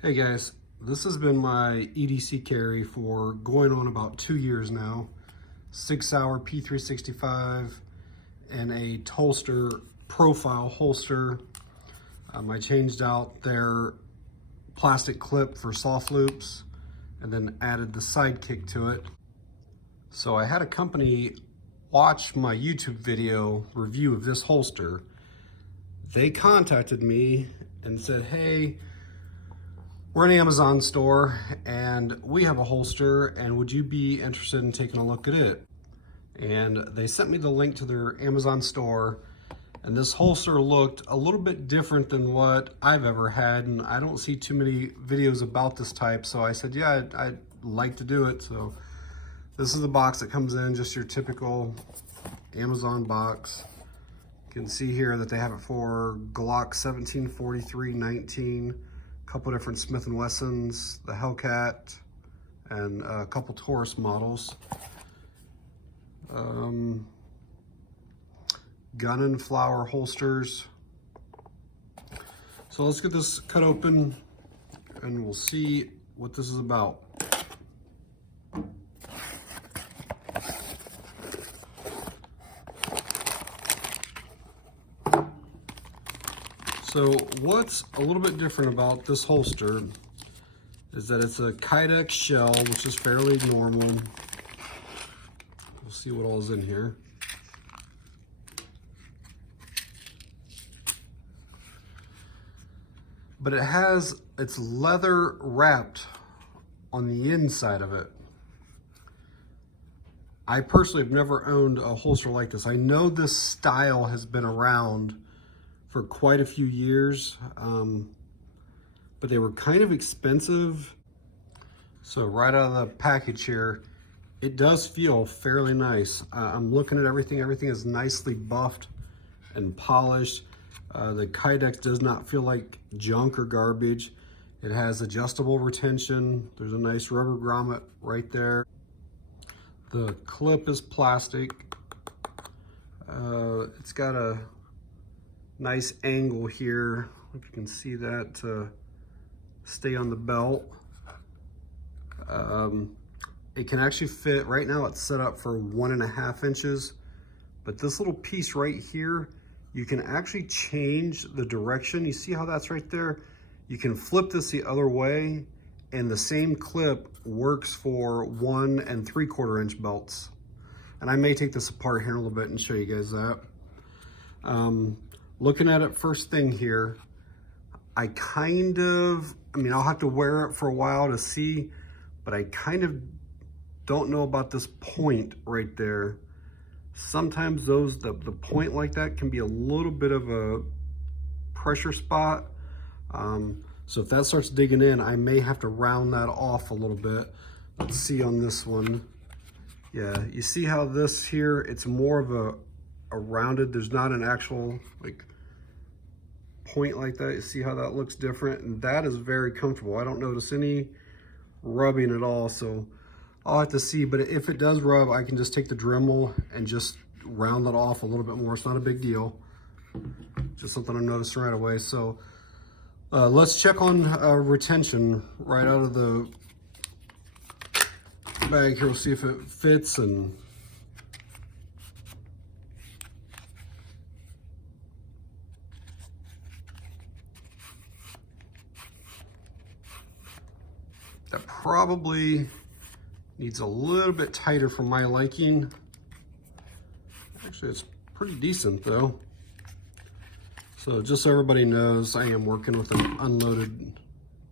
Hey guys, this has been my EDC carry for going on about 2 years now. Sauer P365 and a holster, profile holster. I changed out their plastic clip for soft loops and then added the sidekick to it. So I had a company watch my YouTube video review of this holster. They contacted me and said, hey, we're an Amazon store and we have a holster, and would you be interested in taking a look at it? And they sent me the link to their Amazon store, and this holster looked a little bit different than what I've ever had, and I don't see too many videos about this type, so I said, yeah, I'd like to do it. So this is the box that comes in, just your typical Amazon box. You can see here that they have it for Glock 17, 43, 19, a couple different Smith & Wessons, the Hellcat, and a couple Taurus models. Gun and flower holsters. So let's get this cut open and we'll see what this is about. So what's a little bit different about this holster is that it's a Kydex shell, which is fairly normal. We'll see what all is in here. But it's leather wrapped on the inside of it. I personally have never owned a holster like this. I know this style has been around for quite a few years, but they were kind of expensive. So right out of the package here, it does feel fairly nice. I'm looking at everything. Everything is nicely buffed and polished. The Kydex does not feel like junk or garbage. It has adjustable retention. There's a nice rubber grommet right there. The clip is plastic. It's got a nice angle here, if you can see that, to stay on the belt. It can actually fit, right now it's set up for 1.5 inches, but this little piece right here, you can actually change the direction. You see how that's right there? You can flip this the other way, and the same clip works for 1 3/4 inch belts. And I may take this apart here in a little bit and show you guys that. Looking at it first thing here, I'll have to wear it for a while to see, but I kind of don't know about this point right there. Sometimes the point like that can be a little bit of a pressure spot. So if that starts digging in, I may have to round that off a little bit. Let's see on this one. Yeah, you see how this here, it's more of a rounded, there's not an actual like point like that. You see how that looks different, and that is very comfortable. I don't notice any rubbing at all, so I'll have to see. But if it does rub, I can just take the Dremel and just round it off a little bit more. It's not a big deal, just something I'm noticing right away. So let's check on retention right out of the bag here. We'll see if it fits. And that probably needs a little bit tighter for my liking. Actually, it's pretty decent though. So just so everybody knows, I am working with an unloaded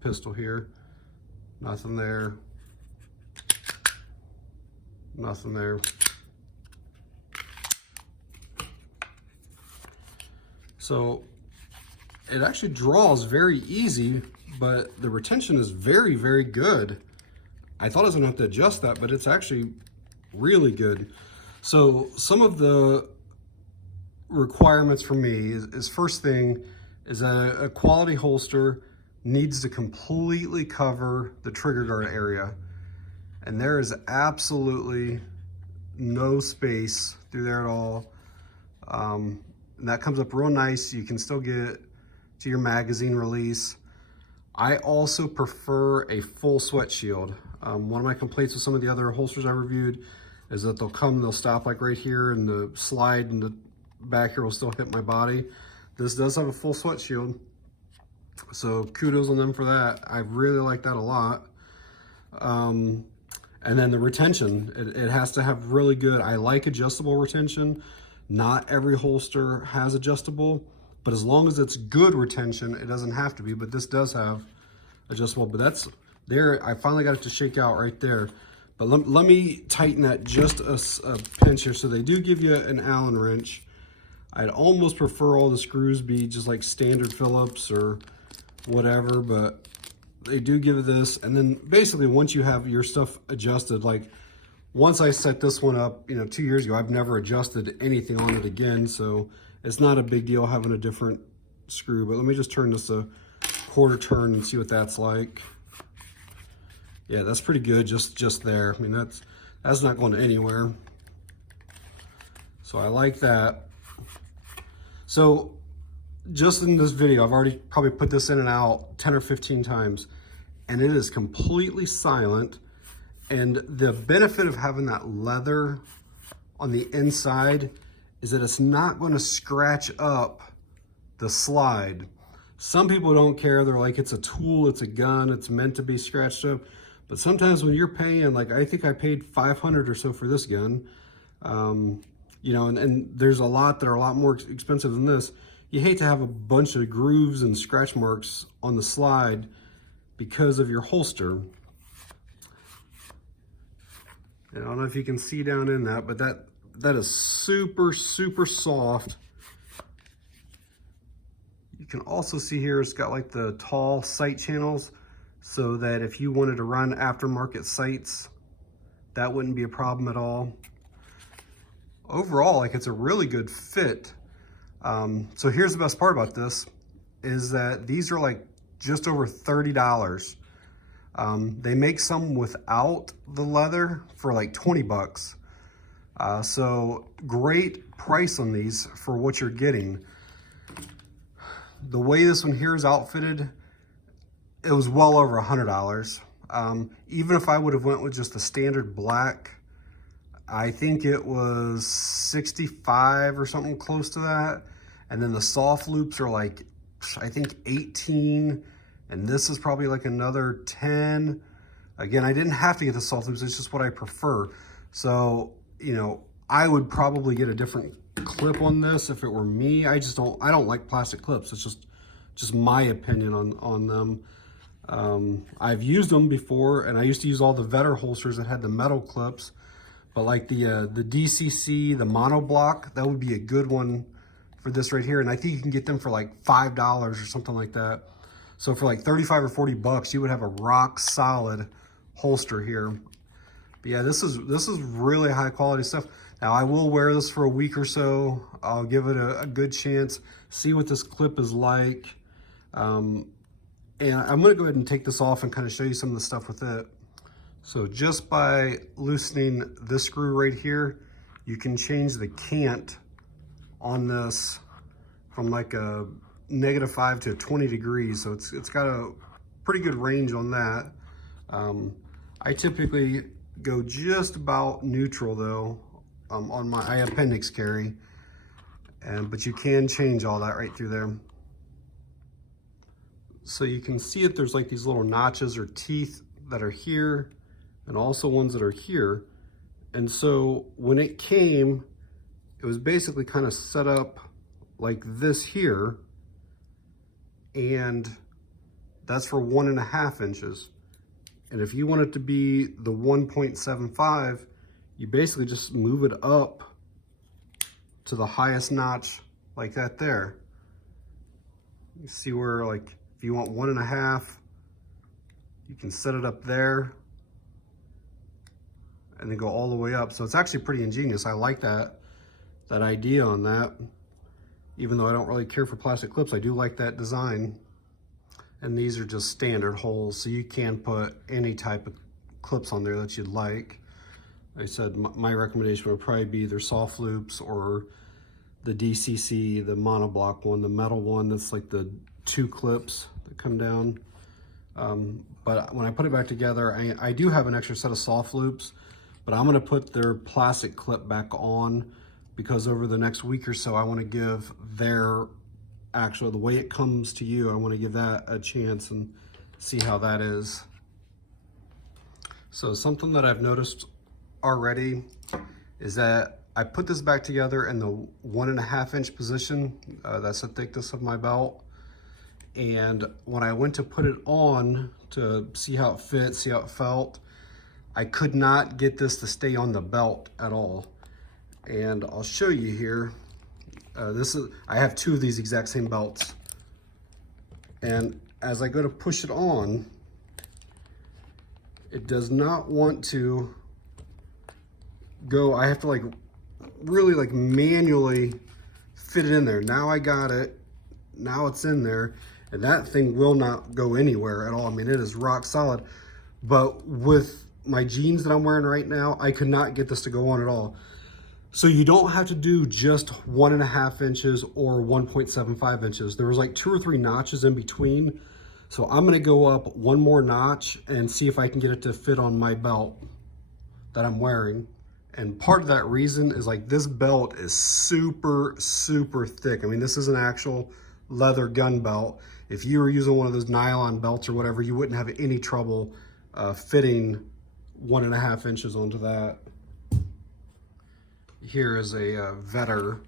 pistol here. Nothing there. Nothing there. So it actually draws very easy, but the retention is very, very good. I thought I was gonna have to adjust that, but it's actually really good. So some of the requirements for me is first thing is that a quality holster needs to completely cover the trigger guard area. And there is absolutely no space through there at all. And that comes up real nice. You can still get to your magazine release. I also prefer a full sweat shield. One of my complaints with some of the other holsters I reviewed is that they'll stop like right here, and the slide in the back here will still hit my body. This does have a full sweat shield, so kudos on them for that. I really like that a lot. And then the retention, it has to have really good, I like adjustable retention. Not every holster has adjustable, but as long as it's good retention, it doesn't have to be, but this does have adjustable. But that's there, I finally got it to shake out right there. But let me tighten that just a pinch here. So they do give you an Allen wrench. I'd almost prefer all the screws be just like standard Phillips or whatever, but they do give it this. And then basically once you have your stuff adjusted, like once I set this one up, 2 years ago, I've never adjusted anything on it again. So it's not a big deal having a different screw. But let me just turn this a quarter turn and see what that's like. Yeah, that's pretty good just there. I mean, that's not going anywhere. So I like that. So just in this video, I've already probably put this in and out 10 or 15 times, and it is completely silent. And the benefit of having that leather on the inside is that it's not going to scratch up the slide. Some people don't care. They're like, it's a tool, it's a gun, it's meant to be scratched up. But sometimes when you're paying, like I think I paid $500 or so for this gun, and there's a lot that are a lot more expensive than this. You hate to have a bunch of grooves and scratch marks on the slide because of your holster. And I don't know if you can see down in that, but that is super, super soft. You can also see here it's got like the tall sight channels, so that if you wanted to run aftermarket sights, that wouldn't be a problem at all. Overall, like it's a really good fit. So here's the best part about this, is that these are like just over $30. They make some without the leather for like 20 bucks. So great price on these for what you're getting. The way this one here is outfitted, it was well over $100. Even if I would have went with just the standard black, I think it was 65 or something close to that. And then the soft loops are like, I think 18, and this is probably like another 10. Again, I didn't have to get the soft loops, it's just what I prefer. So, I would probably get a different clip on this if it were me. I don't like plastic clips. It's just my opinion on them. I've used them before, and I used to use all the Vetter holsters that had the metal clips, but like the DCC, the monoblock, that would be a good one for this right here. And I think you can get them for like $5 or something like that. So for like 35 or 40 bucks, you would have a rock solid holster here. But yeah, this is really high quality stuff. Now I will wear this for a week or so. I'll give it a good chance, see what this clip is like. And I'm gonna go ahead and take this off and kind of show you some of the stuff with it. So just by loosening this screw right here, you can change the cant on this from like a -5 to 20 degrees. So it's got a pretty good range on that. I typically go just about neutral though, on my appendix carry, but you can change all that right through there. So you can see it, there's like these little notches or teeth that are here, and also ones that are here. And so when it came, it was basically kind of set up like this here, and that's for 1.5 inches. And if you want it to be the 1.75, you basically just move it up to the highest notch like that there. You see where, like, if you want 1.5, you can set it up there and then go all the way up. So it's actually pretty ingenious. I like that idea on that. Even though I don't really care for plastic clips, I do like that design. And these are just standard holes, so you can put any type of clips on there that you'd like. Like I said, my recommendation would probably be either soft loops or the DCC, the monoblock one, the metal one that's like the 2 clips that come down. But when I put it back together, I do have an extra set of soft loops, but I'm gonna put their plastic clip back on because over the next week or so, I wanna give their actual, the way it comes to you, I wanna give that a chance and see how that is. So something that I've noticed already is that I put this back together in the 1.5 inch position. That's the thickness of my belt. And when I went to put it on to see how it fit, see how it felt, I could not get this to stay on the belt at all. And I'll show you here. I have 2 of these exact same belts. And as I go to push it on, it does not want to go. I have to like really like manually fit it in there. Now I got it. Now it's in there. And that thing will not go anywhere at all. I mean, it is rock solid. But with my jeans that I'm wearing right now, I could not get this to go on at all. So you don't have to do just 1.5 inches or 1.75 inches. There was like 2 or 3 notches in between. So I'm gonna go up 1 more notch and see if I can get it to fit on my belt that I'm wearing. And part of that reason is like this belt is super, super thick. I mean, this is an actual leather gun belt. If you were using one of those nylon belts or whatever, you wouldn't have any trouble fitting 1.5 inches onto that. Here is a Vetter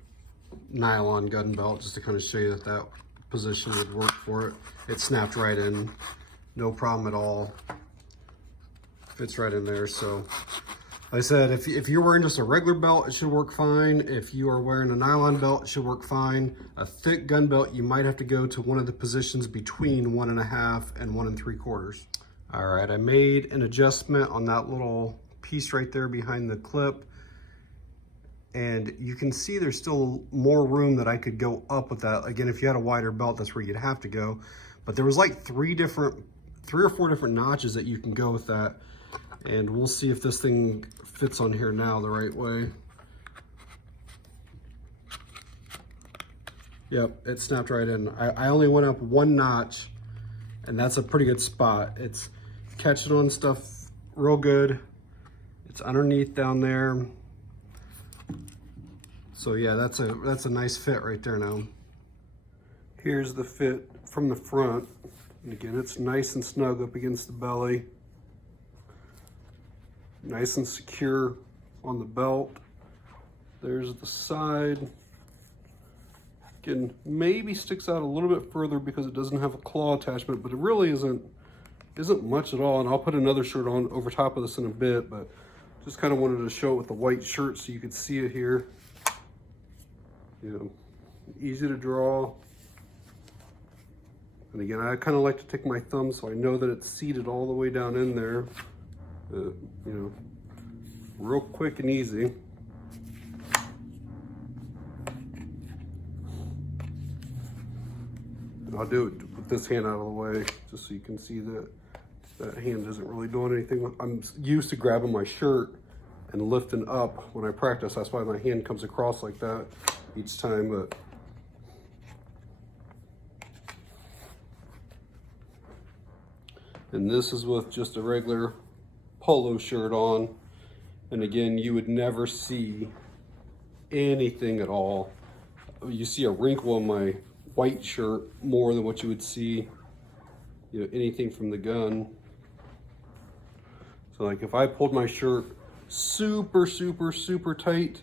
nylon gun belt, just to kind of show you that that position would work for it. It snapped right in, no problem at all. Fits right in there. So like I said, if you're wearing just a regular belt, it should work fine. If you are wearing a nylon belt, it should work fine. A thick gun belt, you might have to go to one of the positions between 1.5 and 1 3/4. All right, I made an adjustment on that little piece right there behind the clip. And you can see there's still more room that I could go up with that. Again, if you had a wider belt, that's where you'd have to go. But there was like 3 or 4 different notches that you can go with that. And we'll see if this thing fits on here now the right way. Yep, it snapped right in. I only went up 1 notch, and that's a pretty good spot. It's catching on stuff real good. It's underneath down there. So yeah, that's a nice fit right there now. Here's the fit from the front. And again, it's nice and snug up against the belly. Nice and secure on the belt. There's the side. Again, maybe sticks out a little bit further because it doesn't have a claw attachment, but it really isn't much at all. And I'll put another shirt on over top of this in a bit, but just kind of wanted to show it with the white shirt so you could see it here. You know, easy to draw. And again, I kind of like to take my thumb so I know that it's seated all the way down in there. You know, real quick and easy. And I'll do it with this hand out of the way just so you can see that that hand isn't really doing anything. I'm used to grabbing my shirt and lifting up when I practice. That's why my hand comes across like that each time. But and this is with just a regular polo shirt on, and again, you would never see anything at all. You see a wrinkle on my white shirt more than what you would see, you know, anything from the gun. So like if I pulled my shirt super, super, super tight,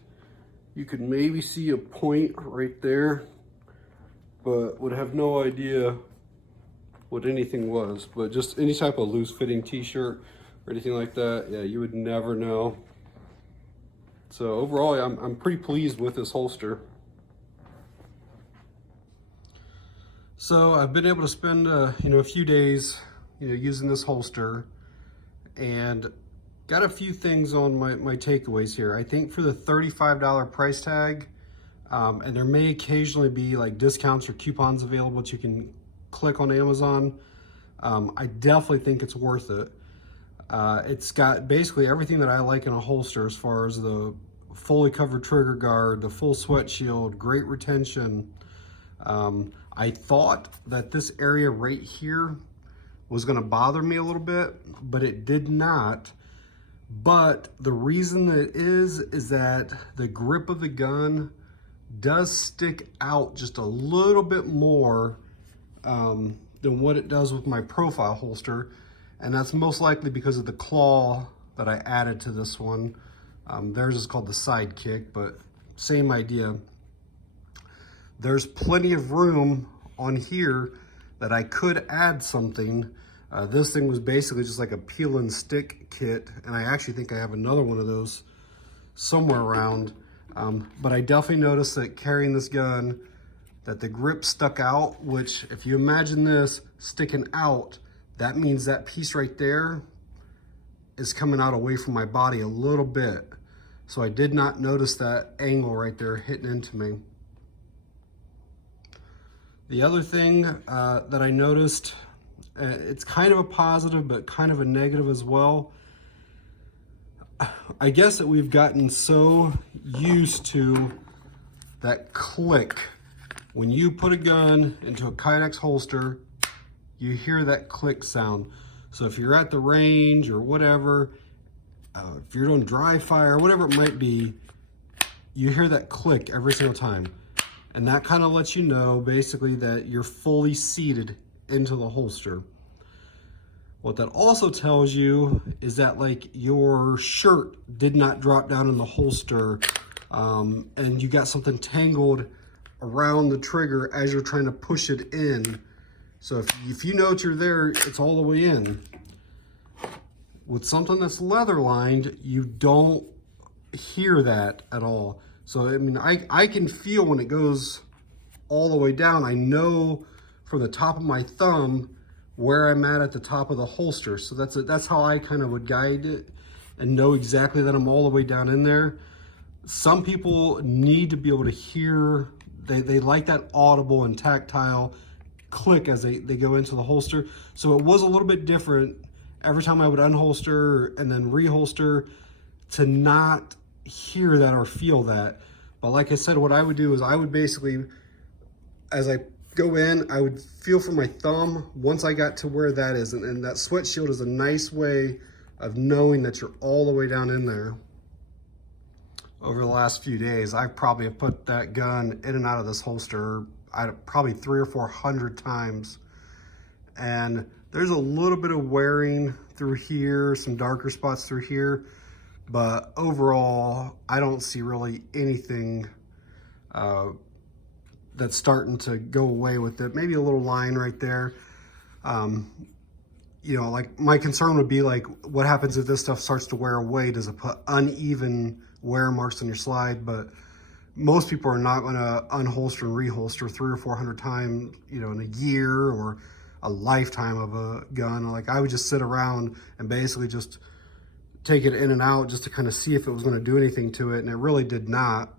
you could maybe see a point right there, but would have no idea what anything was. But just any type of loose fitting t-shirt or anything like that, yeah, you would never know. So overall, I'm pretty pleased with this holster. So I've been able to spend you know, a few days, you know, using this holster, and got a few things on my takeaways here. I think for the $35 price tag, and there may occasionally be like discounts or coupons available that you can click on Amazon, I definitely think it's worth it. It's got basically everything that I like in a holster, as far as the fully covered trigger guard, the full sweat shield, great retention. I thought that this area right here was gonna bother me a little bit, but it did not. But the reason that it is that the grip of the gun does stick out just a little bit more than what it does with my profile holster. And that's most likely because of the claw that I added to this one. Theirs is called the Sidekick, but same idea. There's plenty of room on here that I could add something. This thing was basically just like a peel and stick kit, and I actually think I have another one of those somewhere around. But I definitely noticed that carrying this gun, that the grip stuck out, which if you imagine this sticking out, that means that piece right there is coming out away from my body a little bit. So I did not notice that angle right there hitting into me. The other thing that I noticed, it's kind of a positive, but kind of a negative as well. I guess that we've gotten so used to that click. When you put a gun into a Kydex holster, you hear that click sound. So if you're at the range or whatever, if you're doing dry fire, whatever it might be, you hear that click every single time. And that kind of lets you know basically that you're fully seated into the holster. What that also tells you is that like your shirt did not drop down in the holster, and you got something tangled around the trigger as you're trying to push it in. So if you know that you're there, it's all the way in. With something that's leather lined, you don't hear that at all. So I mean, I can feel when it goes all the way down. I know from the top of my thumb where I'm at the top of the holster. So that's how I kind of would guide it and know exactly that I'm all the way down in there. Some people need to be able to hear, they like that audible and tactile click as they go into the holster. So it was a little bit different every time I would unholster and then reholster to not hear that or feel that. But like I said, what I would do is I would basically, as I go in, I would feel for my thumb once I got to where that is. And that sweat shield is a nice way of knowing that you're all the way down in there. Over the last few days, I probably have put that gun in and out of this holster probably 300 or 400 times. And there's a little bit of wearing through here, some darker spots through here. But overall, I don't see really anything that's starting to go away with it. Maybe a little line right there. You know, like my concern would be like, what happens if this stuff starts to wear away? Does it put uneven wear marks on your slide? But most people are not going to unholster and reholster 300 or 400 times, you know, in a year or a lifetime of a gun. Like I would just sit around and basically just take it in and out just to kind of see if it was going to do anything to it, and it really did not.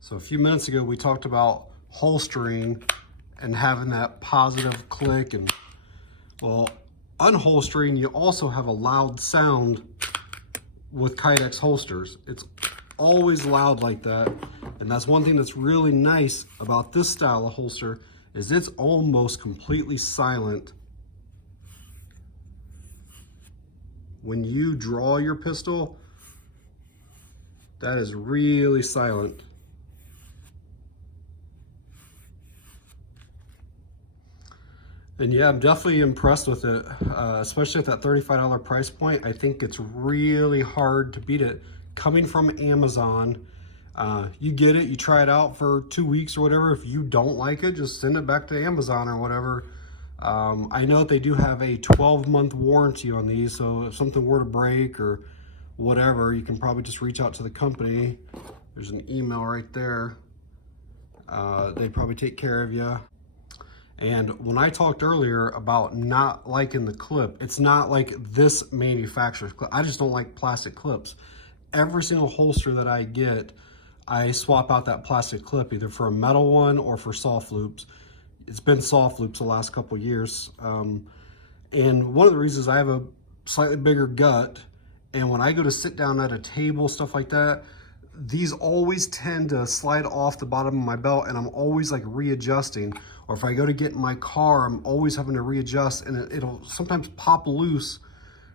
So a few minutes ago we talked about holstering and having that positive click, and well, unholstering, you also have a loud sound with Kydex holsters. It's always loud like that, and that's one thing that's really nice about this style of holster is it's almost completely silent. When you draw your pistol, that is really silent. And yeah, I'm definitely impressed with it, especially at that $35 price point. I think it's really hard to beat it. Coming from Amazon, you get it, you try it out for 2 weeks or whatever. If you don't like it, just send it back to Amazon or whatever. I know that they do have a 12-month warranty on these, so if something were to break or whatever, you can probably just reach out to the company. There's an email right there. They probably take care of you. And when I talked earlier about not liking the clip, it's not like this manufacturer's clip. I just don't like plastic clips. Every single holster that I get, I swap out that plastic clip either for a metal one or for soft loops. It's been soft loops the last couple years. And one of the reasons I have a slightly bigger gut, and when I go to sit down at a table, stuff like that, these always tend to slide off the bottom of my belt, and I'm always like readjusting. Or if I go to get in my car, I'm always having to readjust, and it'll sometimes pop loose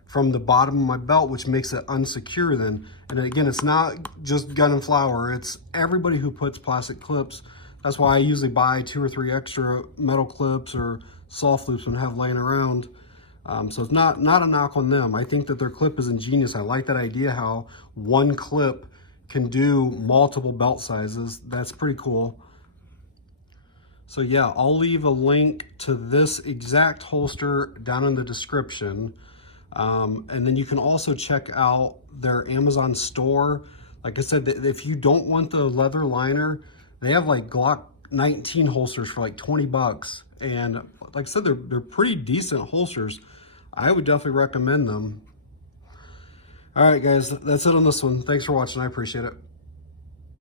from the bottom of my belt, which makes it unsecure then. And again, it's not just gun and flower, it's everybody who puts plastic clips. That's why I usually buy 2 or 3 extra metal clips or soft loops and have laying around. So it's not a knock on them. I think that their clip is ingenious. I like that idea how one clip can do multiple belt sizes. That's pretty cool. So yeah, I'll leave a link to this exact holster down in the description. And then you can also check out their Amazon store. Like I said, if you don't want the leather liner, they have like Glock 19 holsters for like 20 bucks. And like I said, they're pretty decent holsters. I would definitely recommend them. All right, guys, that's it on this one. Thanks for watching. I appreciate it.